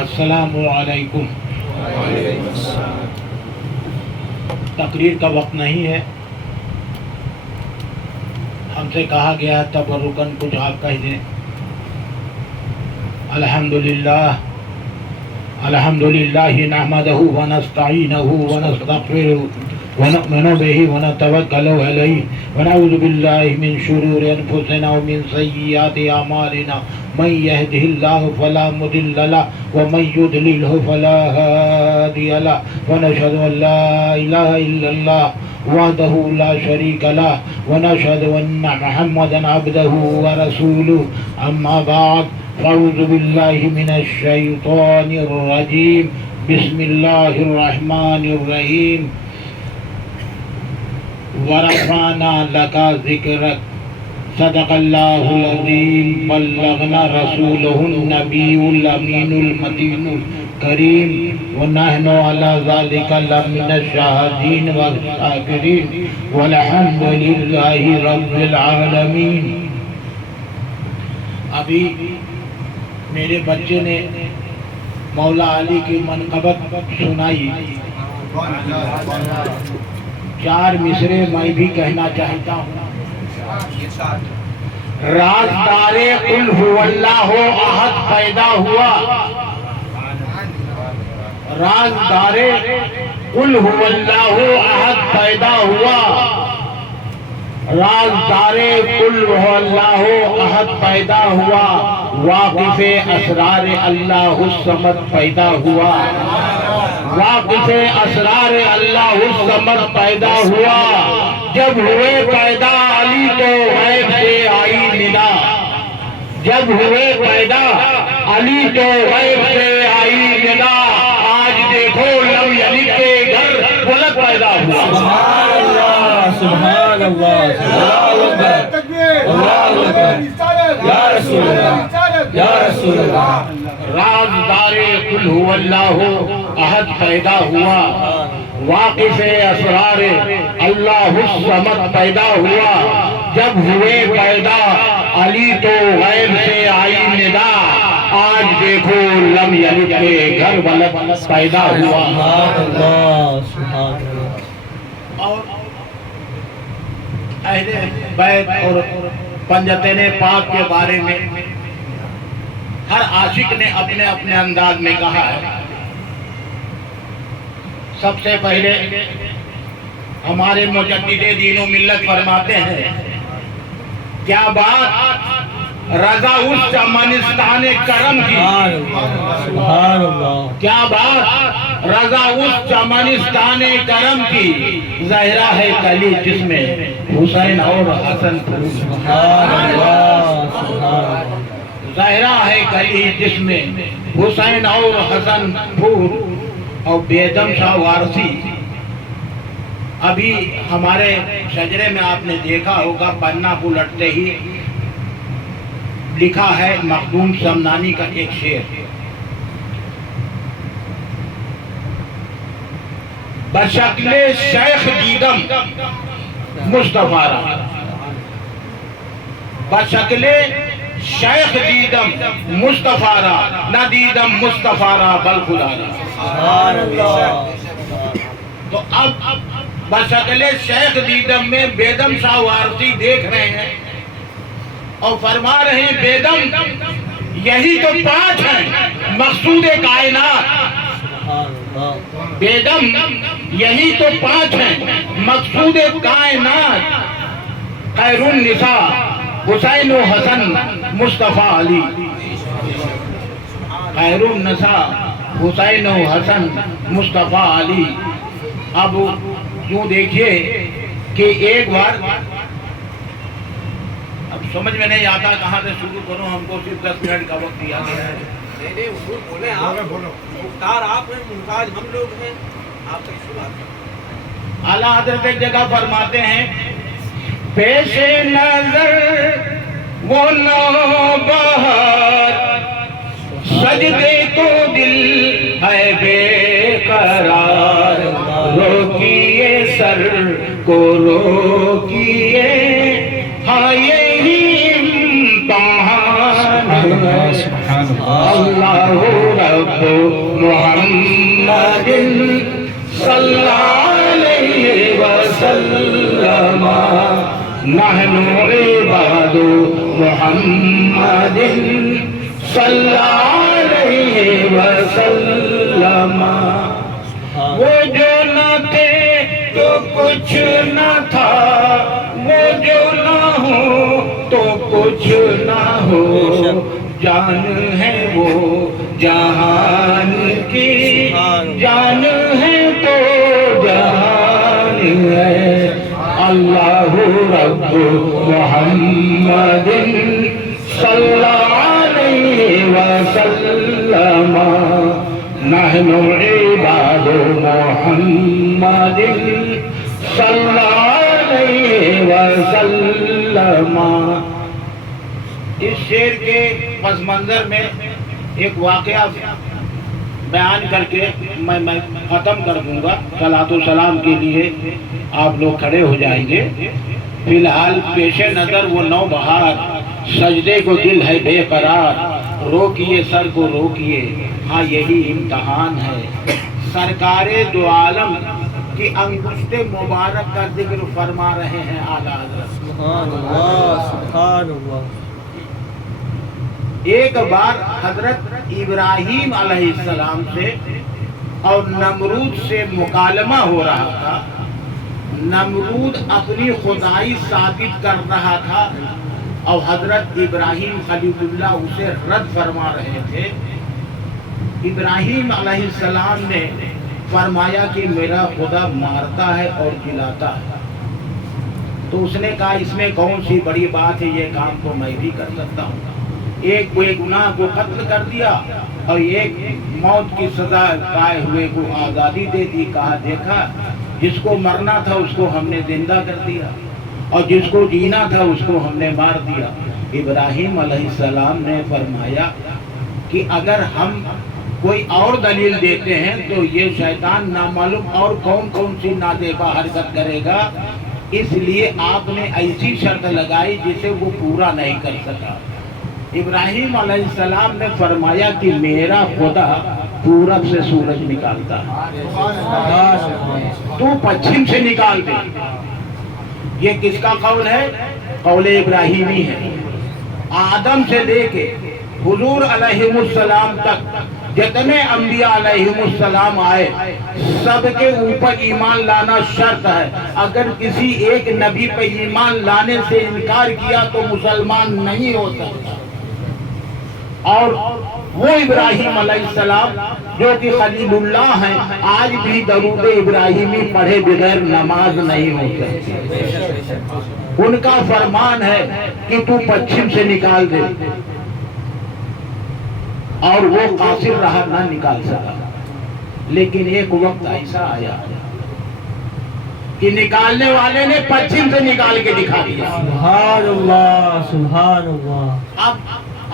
السلام علیکم۔ تقریر کا وقت نہیں ہے، ہم سے کہا گیا تبرکن کچھ آپ کہہ دیں۔ الحمدللہ نحمدہ ونستعینہ ونستغفرہ ونؤمن به ونتوکل علیہ ونعوذ باللہ من شرور انفسنا ومن سیئات اعمالنا من يهده الله فلا مضل له ومن يضلل فلا هادي له ونشهد ان لا اله الا الله وحده لا شريك له ونشهد ان محمدا عبده ورسوله اما بعد فاعوذ بالله من الشيطان الرجيم بسم الله الرحمن الرحيم ورفعنا لك ذكرك صدق الله العظيم بلغنا رسوله النبي الأمين المتين الكريم ونحن على ذلك لمن الشاهدين والشاكرين والحمد لله رب العالمين۔ ابھی میرے بچے نے مولا علی کی منقبت سنائی، 4 مصرے میں بھی کہنا چاہتا ہوں۔ رازدار قل هو اللہ احد پیدا ہوا، رازدار قل هو اللہ احد پیدا ہوا، رازدار قل هو اللہ احد پیدا ہوا، واقف اسرار اللہ الصمد پیدا ہوا، واقف اسرار اللہ الصمد پیدا ہوا۔ جب ہوئے پیدا علی تو غیب سے آئی ندا، جب ہوئے پیدا علی تو غیب سے آئی ندا، آج دیکھو لم یلد کے گھر ولد پیدا ہوا۔ سبحان اللہ سبحان اللہ اللہ اکبر یا رسول اللہ یا رسول اللہ۔ رازدار قل هو اللہ احد پیدا ہوا، واقف اسرار اللہ الصمد پیدا ہوا۔ جب ہوئے پیدا علی تو غیب سے آئی ندا، آج دیکھو لم یلد کے گھر ولد پیدا ہوا۔ اور اہل بیت اور پنجتین پاک کے بارے میں ہر عاشق نے اپنے اپنے انداز میں کہا ہے۔ سب سے پہلے ہمارے مجدد دین و ملت فرماتے ہیں، کیا بات رضا اس چمنستان کرم کی، کیا بات رضا اس چمنستان کرم کی، زہرا ہے کلی جس میں حسین اور حسن پھول، زہرا ہے کلی جس میں حسین اور حسن پھول، اور بیدم شاہ وارسی۔ ابھی ہمارے شجرے میں آپ نے دیکھا ہوگا، پنہ پلٹتے ہی لکھا ہے مخدوم سمنانی کا ایک شعر، بشکل شیخ دیدم مصطفیٰ را، بشکل شیخ دیدم مصطفیٰ را، نہ دیدم مصطفیٰ را بل خدا را۔ تو اب بشکل شیخ دیدم میں بیدم شاہ وارسی دیکھ رہے ہیں اور فرما رہے ہیں، بیدم یہی تو 5 ہیں مقصود کائنات، بیدم یہی تو 5 ہیں مقصود کائنات، خیر النساء حسین و حسن مصطفیٰ علی، خیر النساء حسین و حسن مصطفیٰ علی۔ اب یوں دیکھیے کہ ایک بار، اب سمجھ میں نہیں آتا کہاں سے شروع کروں، ہم کو صرف 10 منٹ کا وقت دیا گیا ہے۔ نہیں حضور بولیں، آپ مختار آپ ہیں، محتاج ہم لوگ ہیں، آپ سے شروعات کریں۔ اعلیٰ حضرت ایک جگہ فرماتے ہیں، پیش نظر وہ نوبہار، سجدے تو دل ہے بے قرار، روکیے سر کو روکیے، ہاں یہی امتحان ہے۔ سبحان اللہ رب محمد صلی علیہ وسلم نحن عباد محمد صلی علیہ وسلم وہ جو نہ تھے تو کچھ نہ تھا، وہ جو نہ ہو تو کچھ نہ ہو، جان ہے وہ جہان کی، جان ہے تو جہان ہے۔ اللہ رب محمد صلی علیہ وسلم نحن عباد محمد صلی علیہ وسلم۔ اس شعر کے پس منظر میں ایک واقعہ بیان کر کے میں ختم کر دوں گا۔ صلاۃ و سلام کے لیے آپ لوگ کھڑے ہو جائیں گے۔ فی الحال پیش نظر وہ نوبہار، سجدے کو دل ہے بے قرار، روکیے سر کو روکیے، ہاں یہی امتحان ہے۔ سرکار دو عالم کی انگشت مبارک کا ذکر فرما رہے ہیں اعلیٰ حضرت۔ سبحان اللہ سبحان اللہ۔ ایک بار حضرت ابراہیم علیہ السلام سے اور نمرود سے مکالمہ ہو رہا تھا۔ نمرود اپنی خدائی ثابت کر رہا تھا اور حضرت ابراہیم خلیل اللہ اسے رد فرما رہے تھے۔ ابراہیم علیہ السلام نے فرمایا کہ میرا خدا مارتا ہے اور جلاتا ہے۔ تو اس نے کہا اس میں کون سی بڑی بات ہے، یہ کام تو میں بھی کر سکتا ہوں۔ ایک بے گناہ کو قتل کر دیا اور ایک موت کی سزا پائے ہوئے کو آزادی دے دی۔ کہا دیکھا، جس کو مرنا تھا اس کو ہم نے زندہ کر دیا اور جس کو جینا تھا اس کو ہم نے مار دیا۔ ابراہیم علیہ السلام نے فرمایا کہ اگر ہم کوئی اور دلیل دیتے ہیں تو یہ شیطان نامعلوم اور کون کون سی نادیبہ حرکت کرے گا، اس لیے آپ نے ایسی شرط لگائی جسے وہ پورا نہیں کر سکا۔ ابراہیم علیہ السلام نے فرمایا کہ میرا خدا پورب سے سورج نکالتا ہے، تو پچھم سے نکال دے۔ یہ کس کا قول ہے؟ قول ابراہیمی ہے۔ آدم سے لے کے حضور علیہ السلام تک جتنے انبیاء علیہ السلام آئے سب کے اوپر ایمان لانا شرط ہے۔ اگر کسی ایک نبی پہ ایمان لانے سے انکار کیا تو مسلمان نہیں ہو سکتا۔ اور وہ ابراہیم علیہ السلام جو کہ خلیل اللہ ہیں، آج بھی درود ابراہیمی پڑھے بغیر نماز نہیں ہو سکتی۔ ان کا فرمان ہے کہ تو پچھم سے نکال دے، اور وہ قاصر رہا نہ نکال سکا۔ لیکن ایک وقت ایسا آیا کہ نکالنے والے نے پچھم سے نکال کے دکھا دیا۔ سبحان اللہ سبحان اللہ۔ اب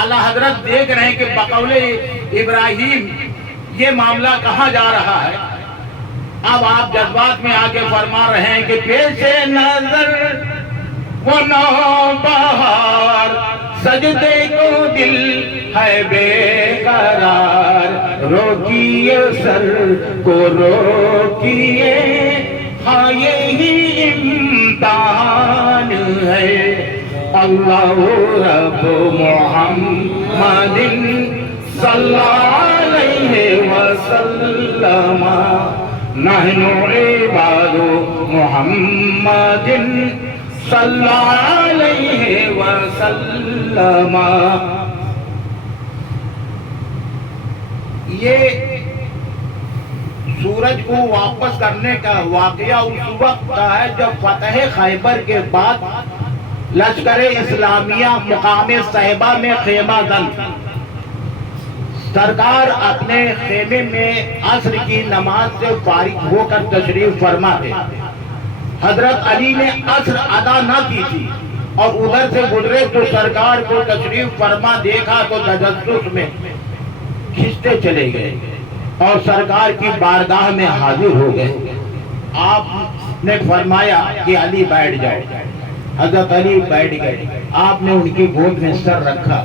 اعلیٰ حضرت دیکھ رہے ہیں کہ بقول ابراہیم یہ معاملہ کہاں جا رہا ہے۔ اب آپ جذبات میں آ کے فرما رہے ہیں کہ پیش نظر وہ نوبہار، سجدے کو دل ہے بے قرار، روکیے سر کو روکیے، ہاں یہی امتحان ہے۔ اللہ رب محمد صلی علیہ وسلم نحن عباد محمد صلی علیہ وسلم۔ یہ سورج کو واپس کرنے کا واقعہ اس وقت کا ہے جب فتح خیبر کے بعد لشکر اسلامیہ مقام صحبہ میں خیمہ زن، سرکار اپنے خیمے میں عصر کی نماز سے فارغ ہو کر تشریف فرما تھے۔ حضرت علی نے عصر ادا نہ کی تھی اور ادھر سے گزرے تو سرکار کو تشریف فرما دیکھا تو تجسس میں کھنچتے چلے گئے اور سرکار کی بارگاہ میں حاضر ہو گئے۔ آپ نے فرمایا کہ علی بیٹھ جاؤ۔ حضرت علی بیٹھ گئے۔ آپ نے ان کی گود میں سر رکھا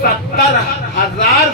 70,000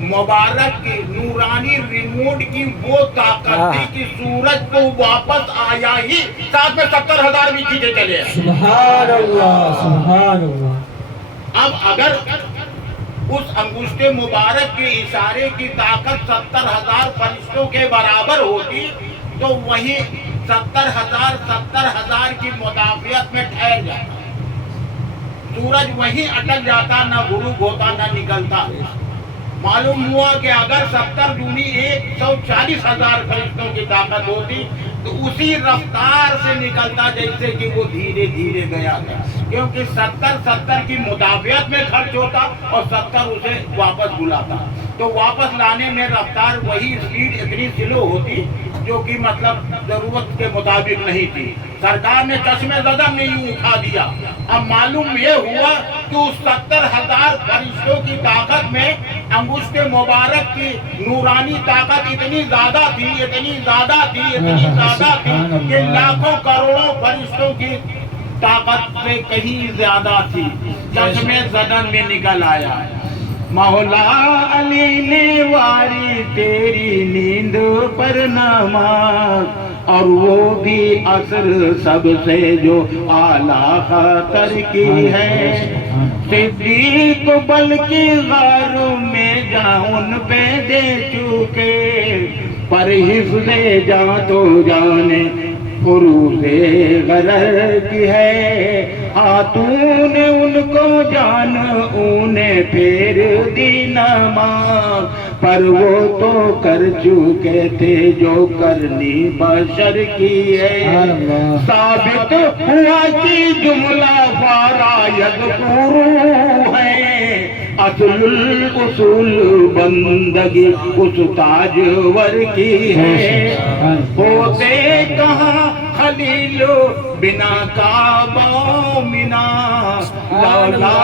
مبارک کی نورانی ریموٹ کی وہ طاقت تھی کہ سورج کو واپس آیا ہی ساتھ میں 70,000 بھی کھینچے چلے آئے۔ سبحان اللہ سبحان اللہ۔ اب اگر اس انگشت مبارک کے اشارے کی طاقت 70,000 فرشتوں کے برابر ہوتی تو وہی 70,000 کی مدافعت میں ٹھہر جاتا، سورج وہیں اٹک جاتا، نہ غروب ہوتا نہ نکلتا۔ معلوم ہوا کہ اگر 70 دونی 140,000 فرشتوں کی طاقت ہوتی تو اسی رفتار سے نکلتا جیسے کہ وہ دھیرے دھیرے گیا تھا، کیونکہ 70 کی مدافعت میں خرچ ہوتا اور 70 اسے واپس بلاتا، تو واپس لانے میں رفتار وہی سپیڈ اتنی سلو ہوتی جو کہ مطلب ضرورت کے مطابق نہیں تھی۔ سرکار نے چشم زدم میں یوں اٹھا دیا۔ اب معلوم یہ ہوا کہ اس 70,000 فرشتوں کی طاقت میں انگشت مبارک کی نورانی طاقت اتنی زیادہ تھی کہ لاکھوں کروڑوں فرشتوں کی طاقت سے کہیں زیادہ تھی۔ چشم زدن میں نکل آیا، مولا علی نے واری تیری نیند پر نماز، اور وہ بھی عصر سب سے جو اعلیٰ خطر کی ہے، صدیق بلکہ غار میں جان پہ دے چکے، پر حفظ جاں تو جانے فروز غرر کی ہے، خاتون ان کو جان انہیں پھیر دی نماز، پر وہ تو کر چکے تھے جو کرنی بشر کی ہے، ثابت ہوا کہ جملہ فارائد پورو ہے، اصل الاصول بندگی اس تاجور کی ہے، ہوتے کہاں خلیل بنا کعبہ منا، لولا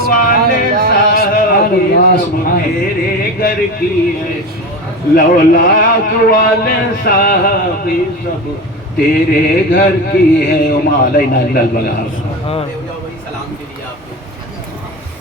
والے صاحب سب تیرے گھر کی ہے، لولا والے صاحب سب تیرے گھر کی ہے، وما علینا الا البلاغ۔